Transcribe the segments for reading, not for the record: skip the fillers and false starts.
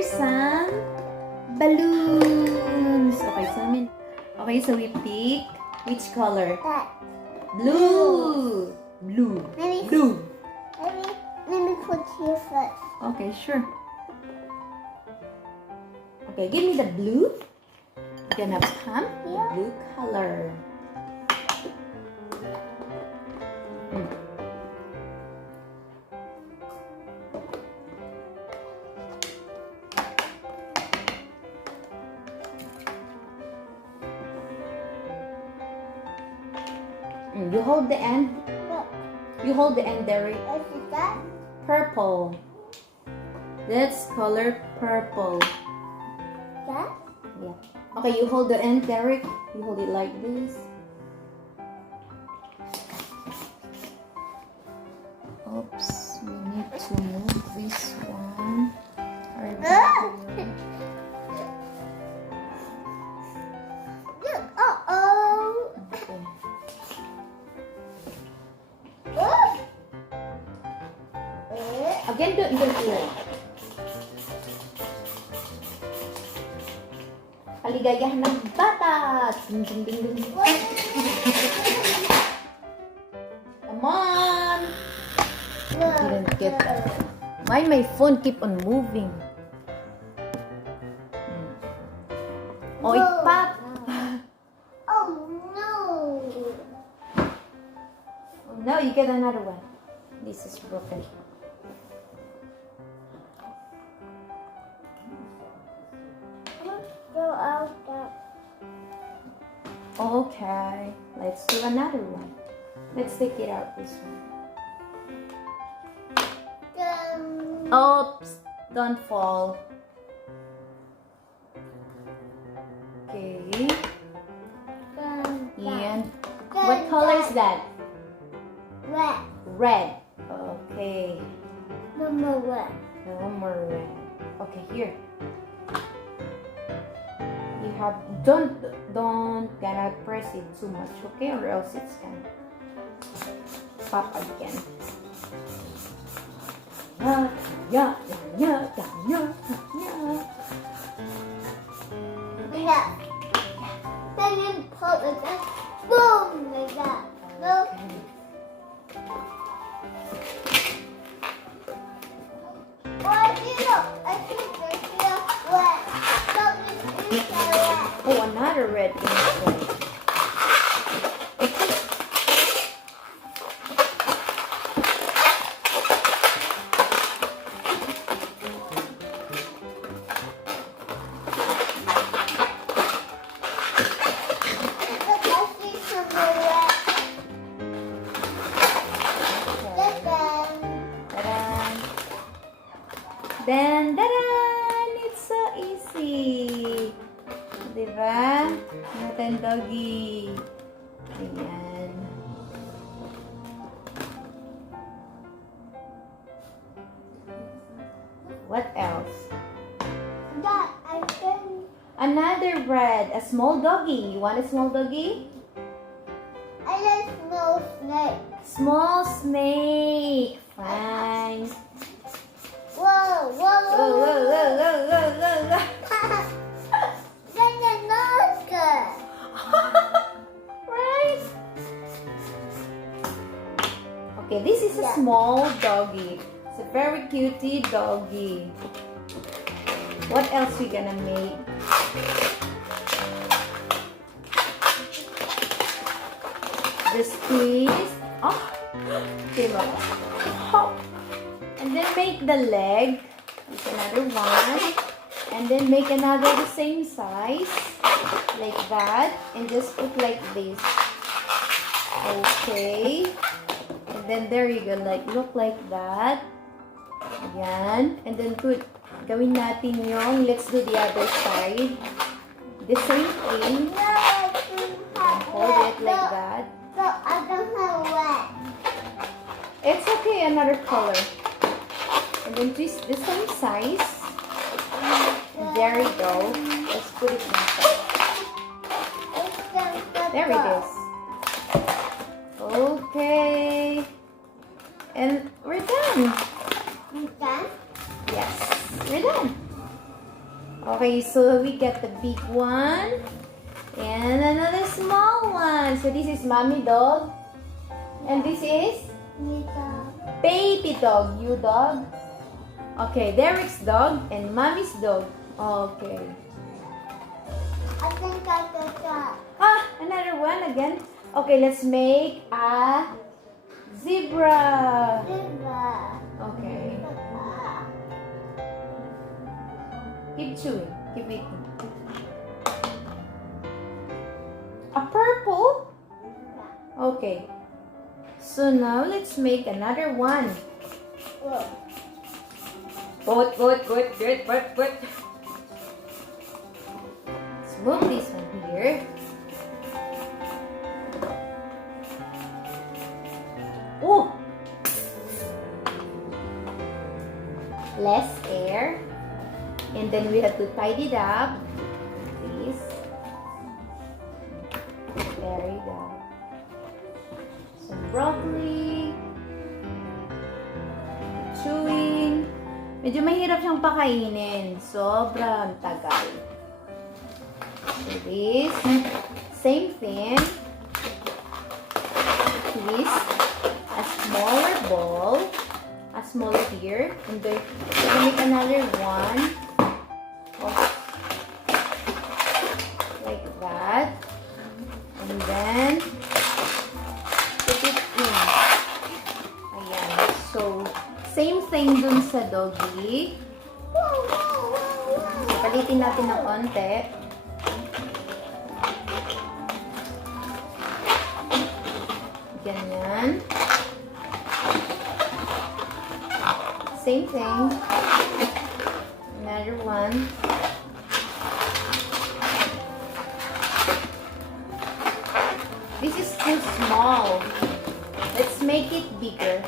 here's some balloons. Okay, so we pick which color? That. Blue. Blue. Blue. Let me put here first. Okay, sure. Okay, give me the blue. You're gonna pump the blue color. You hold the end. Look. You hold the end, Derek. Is that? Purple. That's color purple. That? Yeah. Okay, you hold the end, Derek. You hold it like this. Oops, we need to move this one. Uh-oh. Okay. Again, don't hear. Kaligayahan ng bata. Ding, ding, ding, ding. Come on. I didn't get that. Why my phone keep on moving? Oh, it popped. Oh no. Oh, no, you get another one. This is broken. Go out that. Okay, let's do another one. Let's take it out this one. Oops, don't fall. Okay. And what color is that? Red. Red. Okay. No more red. No more red. Okay, here. You have don't gonna press it too much, okay? Or else it's gonna pop again. Yeah. Yeah. Then you put it like boom like that. Look. I think there's still wet. Something inside wet. Oh, another red inside. Look, I see some more wet. Look, Then, it's so easy. Diba? Natin doggy. Ayan. What else? that I can. Another red. A small doggy. You want a small doggy? I like small snake. Small snake. Fine. Whoa, whoa, Whoa, whoa, whoa, whoa, whoa, whoa, whoa. Then you're not good. Right? Okay, this is a small doggy. It's a very cutie doggy. What else we gonna make? This twist. Oh, came up. Hop. And then make the leg. Make another one. And then make another the same size. Like that. And just put like this. Okay. And then there you go. Like, look like that. Ayan. And then gawin natin yung, let's do the other side. The same thing. No, I don't have Hold wet. it like that. No, I don't have wet. It's okay, another color. And then twist the same size. There we go. Let's put it inside. There it is. Okay. And we're done. You done? Yes, we're done. Okay, so we get the big one and another small one. So this is mommy dog and this is baby dog. You dog. Okay, Derek's dog and mommy's dog. Okay. I think I got that. Ah, another one again. Okay, let's make a zebra. Okay. Keep chewing. Keep eating. A purple? Okay. So now let's make another one. Put. Let's move this one here. Oh! Less air. And then we have to tidy it up. Please. There you go. Some broccoli. Chewing. Medyo mahirap siyang pakainin. Sobrang tagal. So this. Same thing. Twist a smaller ball. A smaller here. And then we're gonna make another one. Like that. And then put it in. Ayan. So, same thing dun sa doggy. So, palitin natin ng konti. Ganyan. Same thing. Another one. This is too small. Let's make it bigger.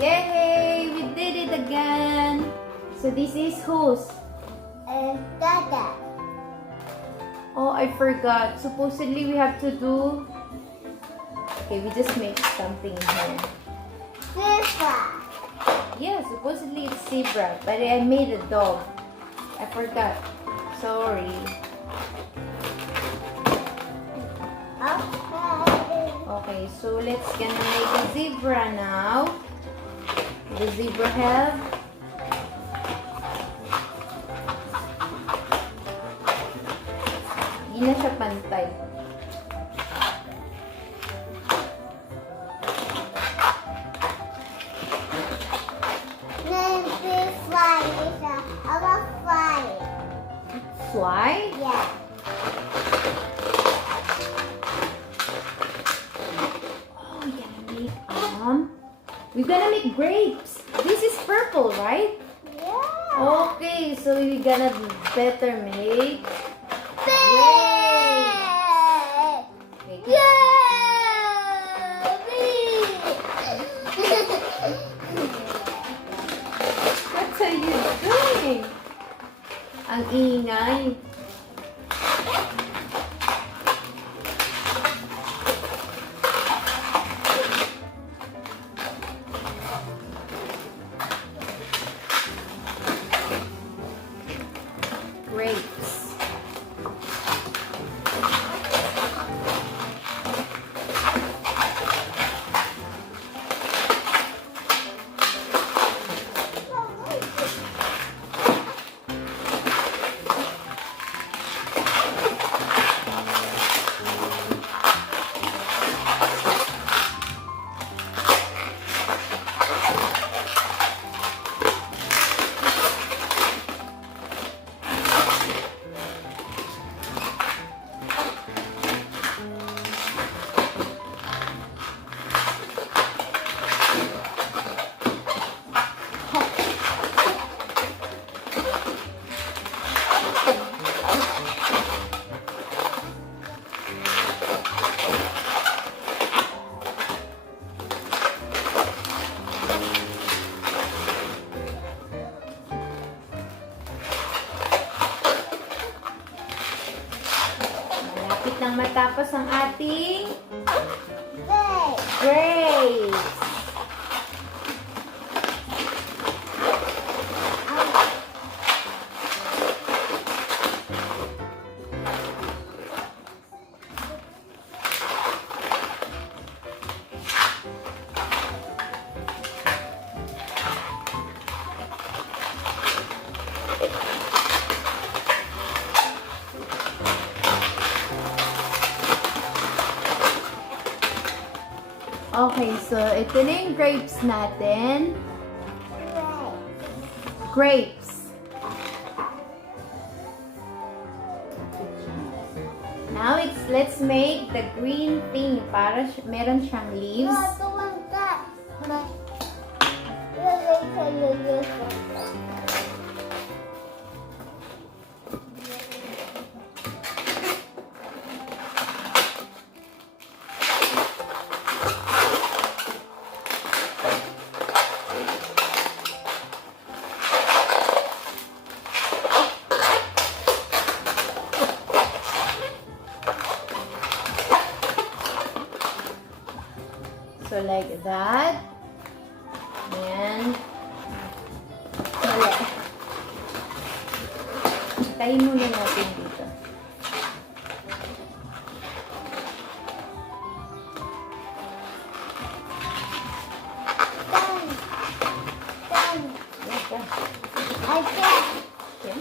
Yay! We did it again. So this is whose? Dada. Oh, I forgot. Supposedly we have to do... Okay, we just make something here. Zebra. Yeah, supposedly it's zebra, but I made a dog. I forgot. Sorry. Okay, so let's gonna make a zebra now. The zebra have hindi na siya pantay. Then this fly is a fly. Fly? Yeah. Oh, we're gonna make grapes. This is purple, right? Yeah. Okay, so we're gonna better make What are you doing? Ang ingay. Grapes. Tapos ang ating Red. grapes. Okay, so ito na yung grapes natin. Red. Grapes. Now let's make the green thing para meron siyang leaves. No, the one that. Lily. So like that. And mali. Tayin muna natin dito. Done. Done. Okay. I can't. Okay.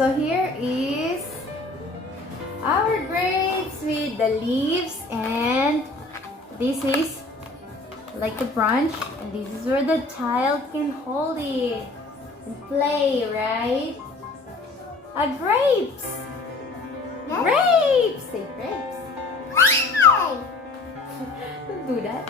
So here is our grapes with the leaves, and this is like the branch, and this is where the child can hold it and play, right? Grapes! Grapes! Say grapes. Red. Don't do that.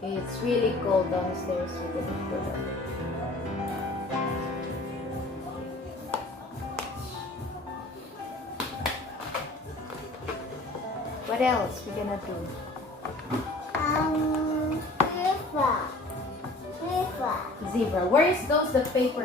It's really cold downstairs. We can put it. What else we gonna do? River. Zebra. Where is those the paper?